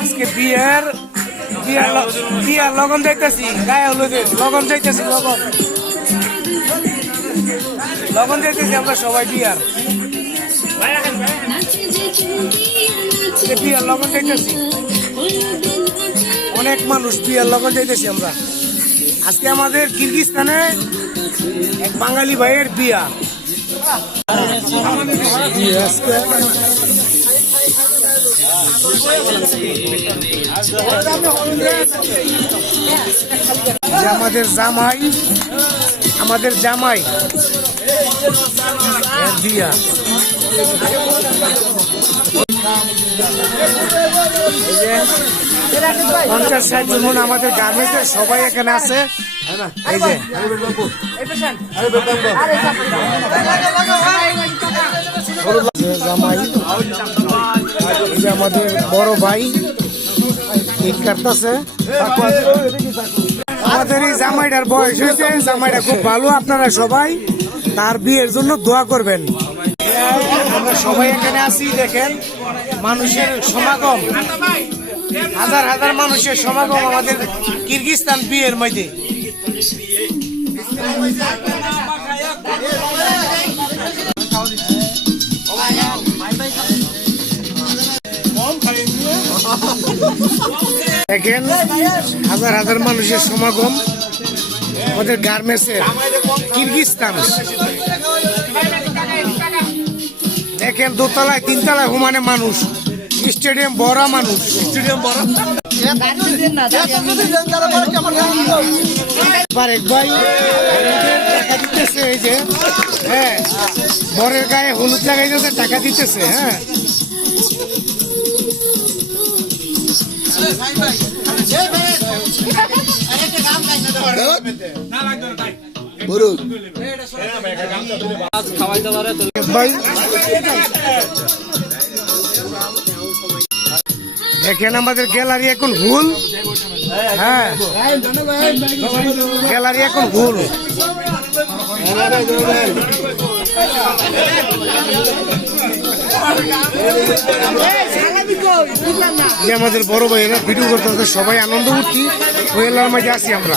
আজকে বিয়ার লগন যাইতেছি, গায়ে হলুদের লগন যাইতেছি, লগন যাইতেছি আমরা সবাই বিয়ার লগন যাইতেছি। অনেক মানুষ বিয়ার লগন যাইতেছি আমরা। আজকে আমাদের কিরগিজস্তানে এক বাঙালি ভাইয়ের বিয়া। আমাদের জামাই বিয়া। 50-60 জন আমাদের গার্মেন্টসের সবাই এখানে আছে। এই যে জামাই, এই যে আমাদের বড় ভাই কেক কাটতেছে। আমাদের এই জামাইটার বয়স হয়েছে, জামাইটা খুব ভালো। আপনারা সবাই তার বিয়ের জন্য দোয়া করবেন। আমরা সবাই এখানে আছি, দেখেন মানুষের সমাগম, হাজার হাজার মানুষের সমাগম আমাদের কিরগিজস্তান বিয়ের মধ্যে। দেখেন হাজার হাজার মানুষের সমাগম আমাদের গার্মেন্টসের কিরগিজস্তান। দেখেন দোতলায় তিনতলায় হুমানে মানুষ, স্টেডিয়াম বড় মানুষ, স্টেডিয়াম বড়। বারেক ভাই টাকা দিতেছে, এই যে হ্যাঁ বরের গায়ে হলুদ লাগাইতেছে, টাকা দিতেছে। হ্যাঁ দেখেন আমাদের গ্যালারি এখন ভুল। হ্যাঁ গ্যালারি এখন ভুল। যে আমাদের বড় ভাইয়েরা ভিডিও করতে সবাই আনন্দ করছি, ওই এলাকার মাঝে আছি আমরা।